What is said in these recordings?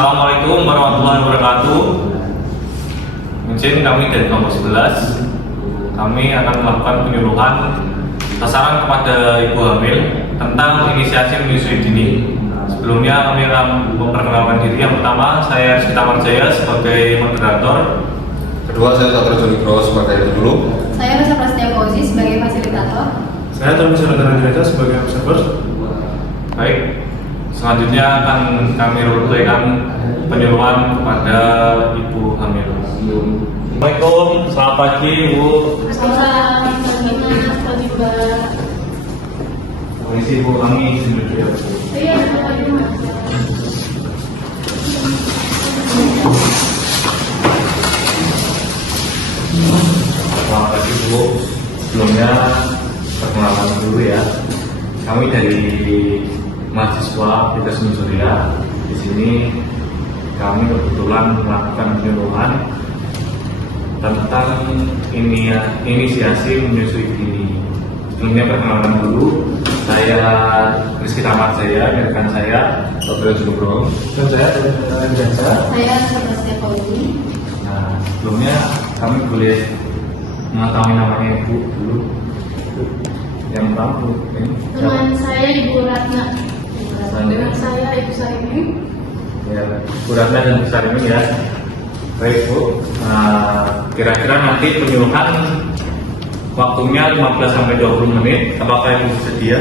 Assalamualaikum warahmatullahi wabarakatuh. Izin kami dari kelompok 11, kami akan melakukan penyuluhan sasaran kepada ibu hamil tentang inisiasi menyusui dini. Sebelumnya kami akan memperkenalkan diri. Yang pertama, saya Rizky Tamarjaya sebagai moderator. Kedua, saya Satrio Jonigro sebagai penyuluh. Saya Nusa Prastia Fauzi sebagai fasilitator. Saya Tommy Suradarajaya sebagai observer. Baik, selanjutnya akan kami roleplaykan penyuluhan kepada ibu hamil. Assalamualaikum, selamat pagi Bu. Komisi Bu, kami duduk ya. Selamat pagi Bu. Sebelumnya perkenalkan dulu ya. Kami dari mahasiswa Bidang Surya. Di sini kami kebetulan melakukan penyuluhan tentang inisiasi menyusui dini. Sebelumnya perkenalkan dulu, saya Rizky Tamarjaya, rekan saya Satrio Jonigro. Dan saya Jasa. Saya Nusa Prastia Fauzi. Nah, sebelumnya kami boleh mengetahui namanya Ibu dulu. Yang pertama Bu, ini siapa? Teman saya Ibu Ratna. Dengan saya Ibu Sarimin. Ya, Bu Ratna dan Bu Sarimin ya. Baik Bu, kira-kira nanti penyuluhan waktunya 15 sampai 20 menit. Apakah Ibu bersedia?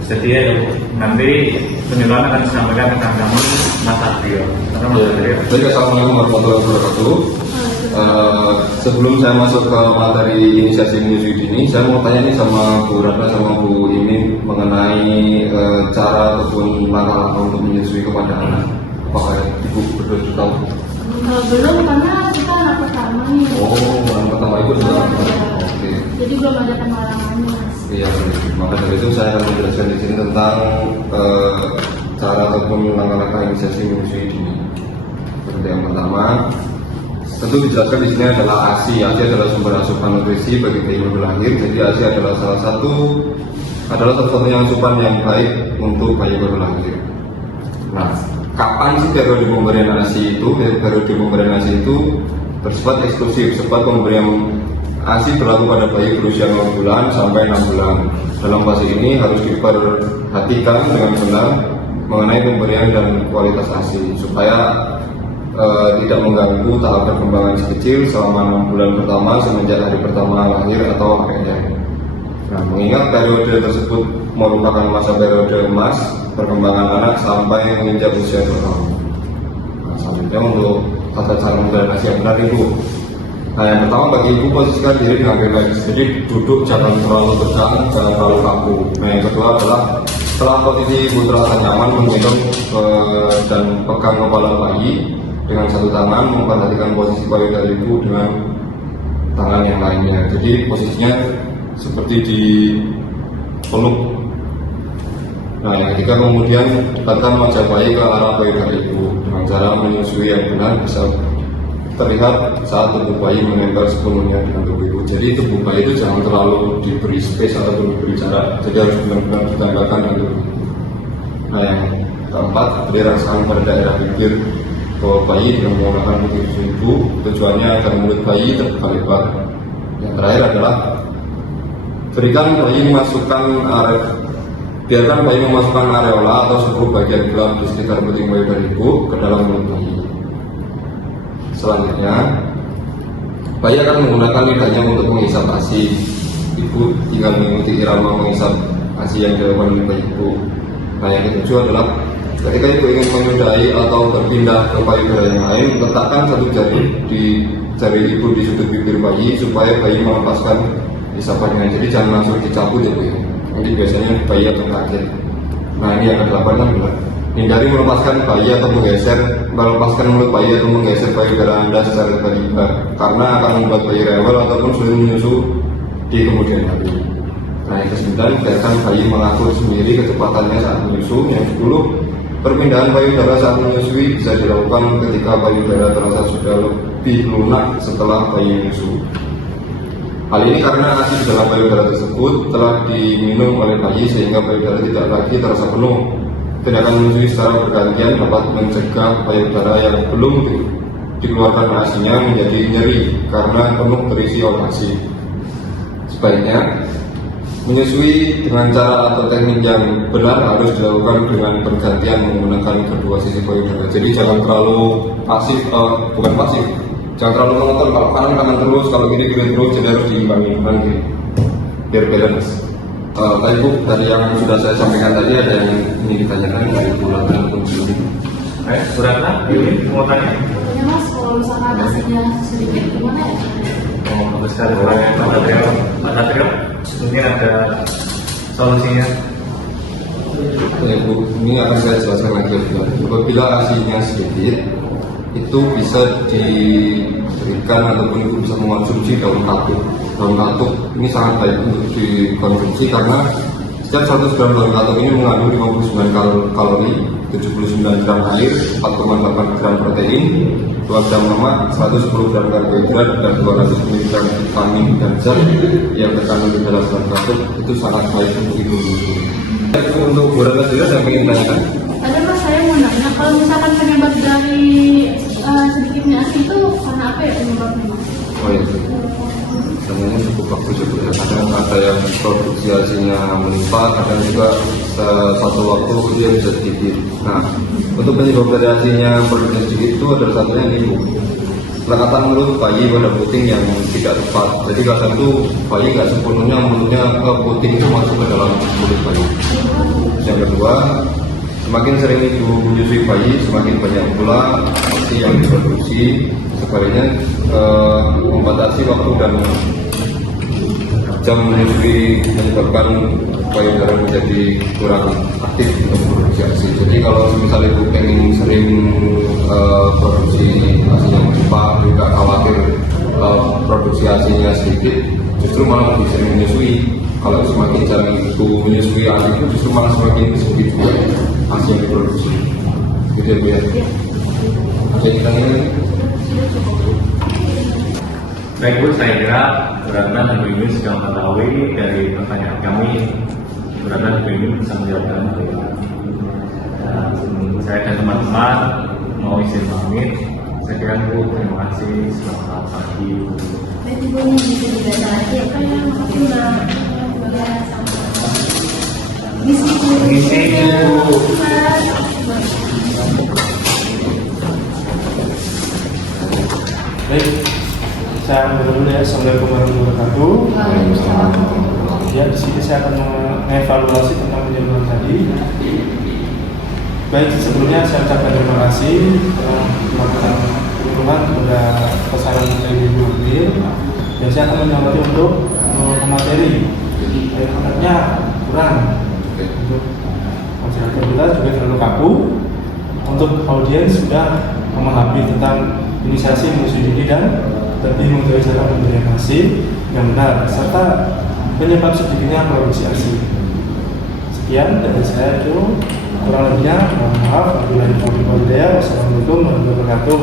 Bersedia ya Bu. Nanti penyuluhan akan disampaikan rekan kami Mas Satrio. Baik, assalamualaikum warahmatullahi wabarakatuh. Sebelum saya masuk ke materi inisiasi menyusui dini, saya mau tanya nih sama Bu Ratna sama Bu ini mengenai cara ataupun langkah-langkah untuk menyusui kepada anak. Apakah Ibu berdua sudah tahu? Belum, karena kita anak pertama nih. Oh, yang pertama itu sudah. Oke. Jadi belum ada pengalamannya. Iya, maka dari itu saya akan menjelaskan di sini tentang cara ataupun langkah-langkah inisiasi menyusui dini. Seperti yang pertama, tentu dijelaskan di sini adalah ASI. ASI adalah sumber asupan nutrisi bagi bayi baru lahir. Jadi ASI adalah satu-satunya asupan yang baik untuk bayi baru lahir. Nah, kapan sih periode pemberian ASI itu? Periode pemberian ASI itu bersifat eksklusif. Sebab pemberian ASI berlaku pada bayi berusia 0 bulan sampai 6 bulan. Dalam fase ini harus diperhatikan dengan benar mengenai pemberian dan kualitas ASI supaya tidak mengganggu tahap perkembangan si kecil selama 6 bulan pertama semenjak hari pertama lahir atau akhirnya. Nah, mengingat periode tersebut merupakan masa periode emas perkembangan anak sampai menginjak usia 2 tahun. Nah, selanjutnya untuk tata cara pemberian ASI yang benar Ibu. Nah, yang pertama bagi Ibu posisikan diri dengan relax. Jadi duduk jangan terlalu tegang, jangan terlalu kaku. Nah, yang kedua adalah setelah posisi Ibu terasa nyaman menggendong dan pegang kepala bayi dengan satu tangan, memperhatikan posisi payudara Ibu dengan tangan yang lainnya. Jadi posisinya seperti di peluk. Nah, yang ketiga kemudian dekatkan wajah bayi ke arah payudara Ibu dengan cara menyusui yang benar bisa terlihat saat tubuh bayi menempel sepenuhnya dengan tubuh Ibu. Jadi tubuh bayi itu jangan terlalu diberi space ataupun diberi jarak. Jadi harus benar-benar ditempelkan dengan tubuh Ibu. Nah, yang keempat, beri rangsangan pada daerah bibir bahwa bayi dengan menggunakan putih Ibu. Tujuannya agar mulut bayi terbuka lebar. Yang terakhir adalah biarkan bayi memasukkan areola atau seluruh bagian gelap di sekitar puting payudara Ibu ke dalam mulut bayi. Selanjutnya, bayi akan menggunakan lidahnya untuk menghisap ASI. Ibu tinggal mengikuti irama menghisap ASI yang dilakukan oleh bayi Ibu. Nah, yang ketujuh adalah ketika Ibu ingin menyudahi atau berpindah ke payudara yang lain, letakkan satu jari di jari Ibu di sudut bibir bayi supaya bayi melepaskan hisapannya. Jadi jangan langsung dicabut ya Bu. Nanti biasanya bayi akan kaget. Nah, ini yang ke-8 kan benar. Hindari melepaskan bayi atau melepaskan mulut bayi atau menggeser payudara Anda secara tiba-tiba karena akan membuat bayi rewel ataupun sulit menyusu di kemudian hari. Nah, yang ke-9, biarkan bayi mengatur sendiri kecepatannya saat menyusu. Yang 10, perpindahan payudara saat menyusui bisa dilakukan ketika payudara terasa sudah lebih lunak setelah bayi menyusu. Hal ini karena ASI di dalam payudara tersebut telah diminum oleh bayi sehingga payudara tidak lagi terasa penuh. Tindakan menyusui secara bergantian dapat mencegah payudara yang belum dikeluarkan ASI-nya menjadi nyeri karena penuh terisi oleh ASI. Sebaiknya menyusui dengan cara atau teknik yang benar harus dilakukan dengan bergantian menggunakan kedua sisi payudara. Jadi jangan terlalu pasif, bukan pasif, jangan terlalu monoton. Kalau kanan terus, kalau kiri terus, jadi harus diimbangi nanti biar balance. Pak Ibu, dari yang sudah saya sampaikan tadi ada yang ingin ditanyakan dari Ibu Ratna ataupun Ibu? Bu Ratna, ini mau tanya? Pokoknya Mas, kalau misalkan hasilnya sedikit gimana ya? Oh, bagus sekali Pak Satrio. Mungkin ada solusinya. Ya, Bu, ini akan saya jelaskan lagi. Apabila ASI-nya sedikit, itu bisa diberikan ataupun itu bisa mengonsumsi daun katuk. Daun katuk ini sangat baik untuk dikonsumsi karena setiap 100 gram daun katuk ini mengandung 59 kalori, 79 gram air, 4,8 gram protein, 2 gram lemak, 110 gram karbohidrat, dan 200 mg vitamin dan zat yang terkandung di dalam daun katuk. Itu sangat baik untuk ibu. Untuk Bu Ratna sendiri saya ingin tanyakan. Ada Mas, saya mau nanya, kalau misalkan penyebab dari sedikitnya ASI itu karena apa ya penyebabnya Mas? Oh iya, sebenarnya cukup bagus ya. Kadang ada yang produksi ASI-nya menimpa, kadang juga satu waktu dia bisa sedikit. Nah, untuk penyebab dari ASI-nya produksi sedikit itu ada satunya ibu. Pelekatan mulut bayi pada puting yang tidak tepat. Jadi kadang itu bayi nggak sepenuhnya mulutnya puting itu masuk ke dalam mulut bayi. Yang kedua, semakin sering ibu menyusui bayi, semakin banyak pula ASI yang diproduksi. Sebaliknya membatasi waktu dan jam menyusui menyebabkan payudara menjadi kurang aktif untuk produksi ASI. Jadi kalau misalnya ibu pengen sering produksi ASI yang cepat, juga khawatir produksi ASI-nya sedikit, justru malah lebih sering menyusui. Kalau semakin jarang ibu menyusui ASI itu justru malah semakin sedikit juga ASI yang diproduksi. Gitu ya Bu ya. Jadi ini. Baik Bu, saya kira Bu Ratna dan Bu Imin sudah mengetahui dari pertanyaan kami. Bu Ratna dan Bu Imin bisa menjawabkan. Saya dan teman-teman mau izin pamit. Saya kira Bu, terima kasih. Selamat pagi. Dan ibunya bisa dibaca lagi apa ya? Makasih Mbak. Misi Bu. Baik, saya ambil dulu ya. Assalamualaikum warahmatullahi wabarakatuh. Ya, di sini saya akan mengevaluasi tentang penjelasan tadi. Baik, sebelumnya saya ucapkan terima kasih telah melakukan penyuluhan kepada pesanan dari Ibu Hamil. Dan saya akan menyoroti untuk materi. Anaknya kurang. Untuk masyarakat kita juga terlalu kaku. Untuk audiens sudah memahami tentang inisiasi menyusui dini dan lebih mengetahui cara pemberian ASI yang benar serta penyebab sedikitnya produksi ASI. Sekian dari saya itu, kurang lebihnya mohon maaf. Wassalamualaikum warahmatullahi wabarakatuh.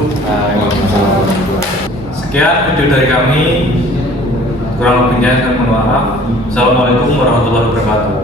Sekian video dari kami. Kurang lebihnya saya mohon maaf. Assalamualaikum warahmatullahi wabarakatuh.